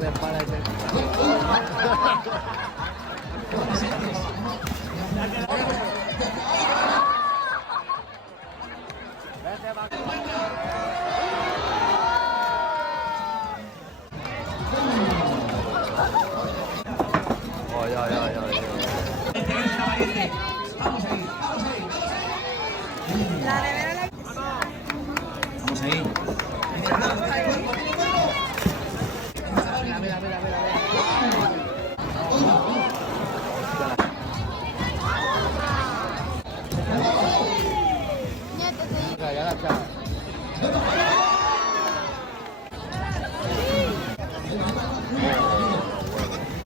resbala ese. Ay, ay, ay, ay. La nevera la... Vamos ahí. Mira, mira, mira, mira. Ya, ya, ya. Oh.